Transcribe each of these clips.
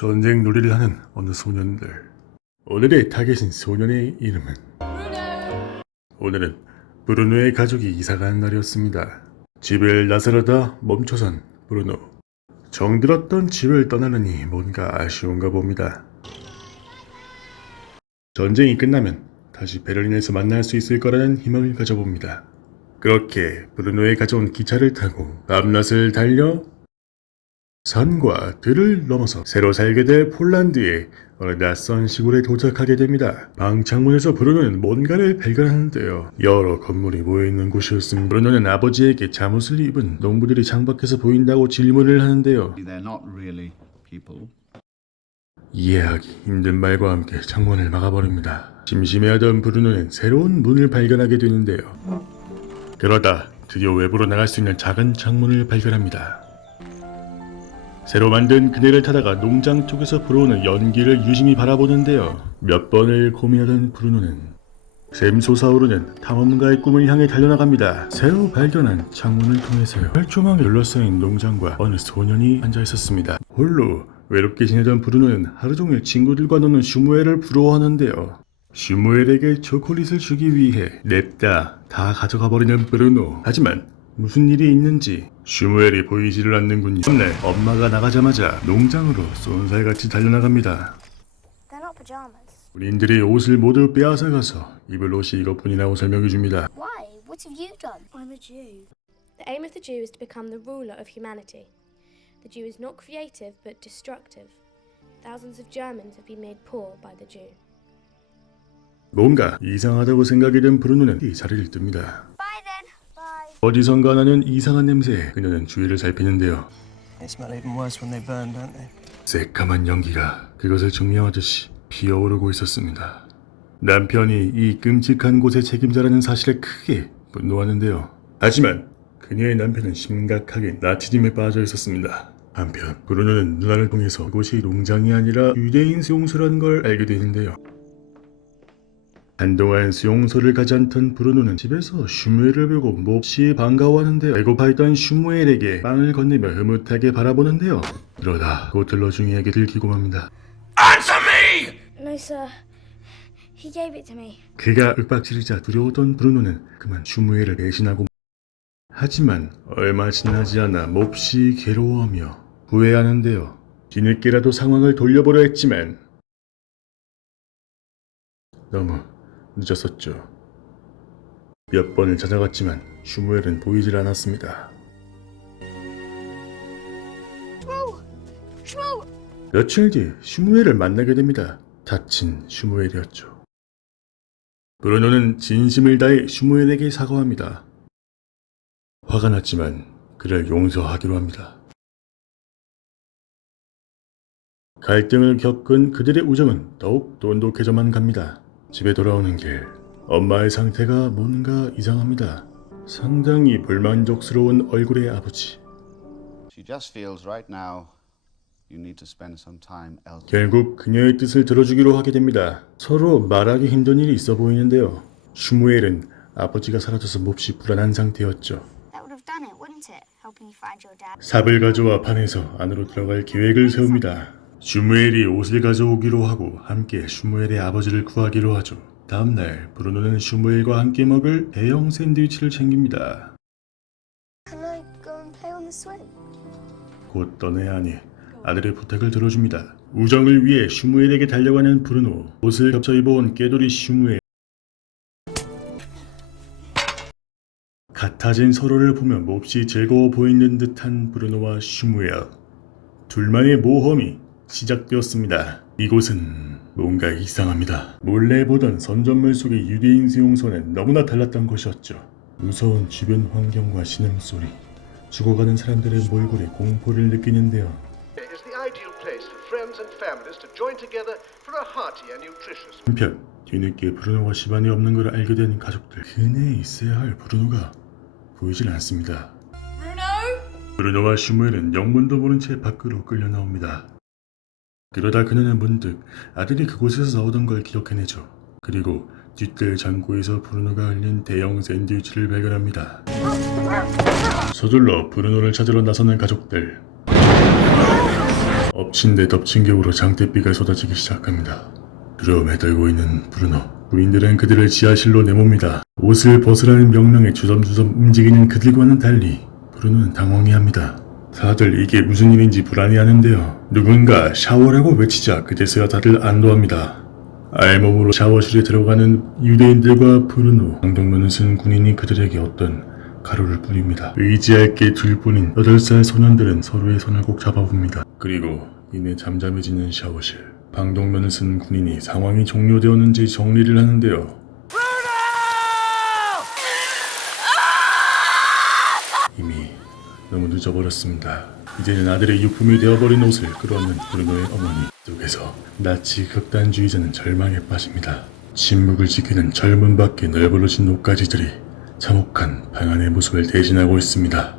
전쟁 놀이를 하는 어느 소년들. 오늘의 타겟인 소년의 이름은 오늘은 브루노의 가족이 이사가는 날이었습니다. 집을 나서려다 멈춰선 브루노. 정들었던 집을 떠나느니 뭔가 아쉬운가 봅니다. 전쟁이 끝나면 다시 베를린에서 만날 수 있을 거라는 희망을 가져봅니다. 그렇게 브루노의 가져온 기차를 타고 밤낮을 달려 산과 들을 넘어서 새로 살게 될 폴란드의 어느 낯선 시골에 도착하게 됩니다. 방 창문에서 브루노는 뭔가를 발견하는데요. 여러 건물이 모여있는 곳이었습니다. 브루노는 아버지에게 잠옷을 입은 농부들이 창밖에서 보인다고 질문을 하는데요. They're not really people. 이해하기 힘든 말과 함께 창문을 막아버립니다. 심심해하던 브루노는 새로운 문을 발견하게 되는데요. 그러다 드디어 외부로 나갈 수 있는 작은 창문을 발견합니다. 새로 만든 그네를 타다가 농장 쪽에서 불어오는 연기를 유심히 바라보는데요. 몇 번을 고민하던 브루노는 샘솟아오르는 탐험가의 꿈을 향해 달려나갑니다. 새로 발견한 창문을 통해서요. 혈조망에 둘러싸인 농장과 어느 소년이 앉아있었습니다. 홀로 외롭게 지내던 브루노는 하루 종일 친구들과 노는 슈무엘을 부러워하는데요. 슈무엘에게 초콜릿을 주기 위해 냅다 다 가져가 버리는 브루노. 하지만 무슨 일이 있는지 슈무엘이 보이지를 않는군요. 첫날 엄마가 나가자마자 농장으로 쏜살같이 달려나갑니다. They're not pajamas. 군인들이 옷을 모두 빼앗아가서 입을 옷이 이것뿐이라고 설명해줍니다. Why? What have you done? I'm a Jew. The aim of the Jew is to become the ruler of humanity. The Jew is not creative but destructive. Thousands of Germans have been made poor by the Jew. 뭔가 이상하다고 생각이 든 브루노는 이 자리를 뜹니다. Bye then. Bye. 어디선가 나는 이상한 냄새에 그녀는 주위를 살피는데요. They smell even worse when they burn, don't they? 새까만 연기가 그것을 증명하듯이 피어오르고 있었습니다. 남편이 이 끔찍한 곳의 책임자라는 사실에 크게 분노하는데요. 하지만 그녀의 남편은 심각하게 나치즘에 빠져 있었습니다. 한편 브루노는 누나를 통해서 그곳이 농장이 아니라 유대인 수용소라는 걸 알게 되는데요. 한동안 수용소를 가지 않던 브루노는 집에서 슈무엘을 보고 몹시 반가워하는데요. 배고파했던 슈무엘에게 빵을 건네며 흐뭇하게 바라보는데요. 그러다 곧 들러중이에게 들키고 맙니다. No, sir. He gave it to me. 그가 윽박지르자 두려웠던 브루노는 그만 슈무엘을 배신하고 하지만 얼마 지나지 않아 몹시 괴로워하며 후회하는데요. 뒤늦게라도 상황을 돌려보려 했지만 너무 늦었었죠. 몇 번을 찾아갔지만 슈무엘은 보이질 않았습니다. 며칠 뒤 슈무엘을 만나게 됩니다. 다친 슈무엘이었죠. 브루노는 진심을 다해 슈무엘에게 사과합니다. 화가 났지만 그를 용서하기로 합니다. 갈등을 겪은 그들의 우정은 더욱 돈독해져만 갑니다. 집에 돌아오는 길, 엄마의 상태가 뭔가 이상합니다. 상당히 불만족스러운 얼굴의 아버지. She just feels right now you need to spend some time elsewhere. 결국 그녀의 뜻을 들어주기로 하게 됩니다. 서로 말하기 힘든 일이 있어 보이는데요. 슈무엘은 아버지가 사라져서 몹시 불안한 상태였죠. That would have done it, wouldn't it? Helping you find your dad. 삽을 가져와 판에서 안으로 들어갈 계획을 세웁니다. 슈무엘이 옷을 가져오기로 하고 함께 슈무엘의 아버지를 구하기로 하죠. 다음날 브루노는 슈무엘과 함께 먹을 대형 샌드위치를 챙깁니다. Can I go and play on the swing? 곧 떠나야 하니 아들의 부탁을 들어줍니다. 우정을 위해 슈무엘에게 달려가는 브루노. 옷을 겹쳐 입어온 깨돌이 슈무엘. 같아진 서로를 보며 몹시 즐거워 보이는 듯한 브루노와 슈무엘. 둘만의 모험이 시작되었습니다. 이곳은 뭔가 이상합니다. 몰래 보던 선전물 속의 유대인 수용소는 너무나 달랐던 것이었죠. 무서운 주변 환경과 신음소리, 죽어가는 사람들의 몰골에 공포를 느끼는데요. Is the ideal place for friends and families to join together for a hearty and nutritious. 한편 뒤늦게 브루노가 집안에 없는 걸 알게 된 가족들. 그네에 있어야 할 브루노가 보이질 않습니다. 브루노와 슈무엘은 영문도 모른 채 밖으로 끌려 나옵니다. 그러다 그녀는 문득 아들이 그곳에서 나오던 걸 기억해내죠. 그리고 뒷뜰 창고에서 브루노가 흘린 대형 샌드위치를 발견합니다. 서둘러 브루노를 찾으러 나서는 가족들. 엎친 데 덮친 격으로 장대비가 쏟아지기 시작합니다. 두려움에 떨고 있는 브루노. 부인들은 그들을 지하실로 내몹니다. 옷을 벗으라는 명령에 주섬주섬 움직이는 그들과는 달리 브루노는 당황해합니다. 다들 이게 무슨 일인지 불안해하는데요. 누군가 샤워라고 외치자 그제서야 다들 안도합니다. 알몸으로 샤워실에 들어가는 유대인들과 브루노. 방독면을 쓴 군인이 그들에게 어떤 가루를 뿌립니다. 의지할 게 둘뿐인 8살 소년들은 서로의 손을 꼭 잡아봅니다. 그리고 이내 잠잠해지는 샤워실. 방독면을 쓴 군인이 상황이 종료되었는지 정리를 하는데요. 이미 너무 늦어버렸습니다. 이제는 아들의 유품이 되어버린 옷을 끌어안는 브루노의 어머니. 속에서 나치 극단주의자는 절망에 빠집니다. 침묵을 지키는 젊은 밖에 널브러진 옷가지들이 참혹한 방안의 모습을 대신하고 있습니다.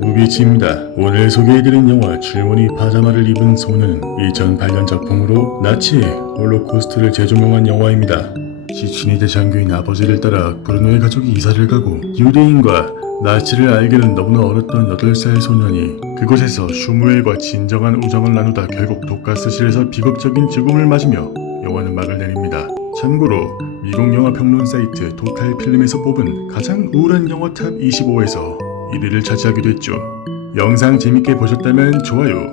무비치입니다. 오늘 소개해드린 영화 줄무늬 파자마를 입은 소녀는 2008년 작품으로 나치의 홀로코스트를 재조명한 영화입니다. 지친이 대장교인 아버지를 따라 브루노의 가족이 이사를 가고 유대인과 나치를 알기는 너무나 어렸던 8살 소년이 그곳에서 슈무엘과 진정한 우정을 나누다 결국 독가스실에서 비극적인 죽음을 맞으며 영화는 막을 내립니다. 참고로 미국 영화 평론 사이트 도탈필름에서 뽑은 가장 우울한 영화 탑 25에서 1위를 차지하기도 했죠. 영상 재밌게 보셨다면 좋아요,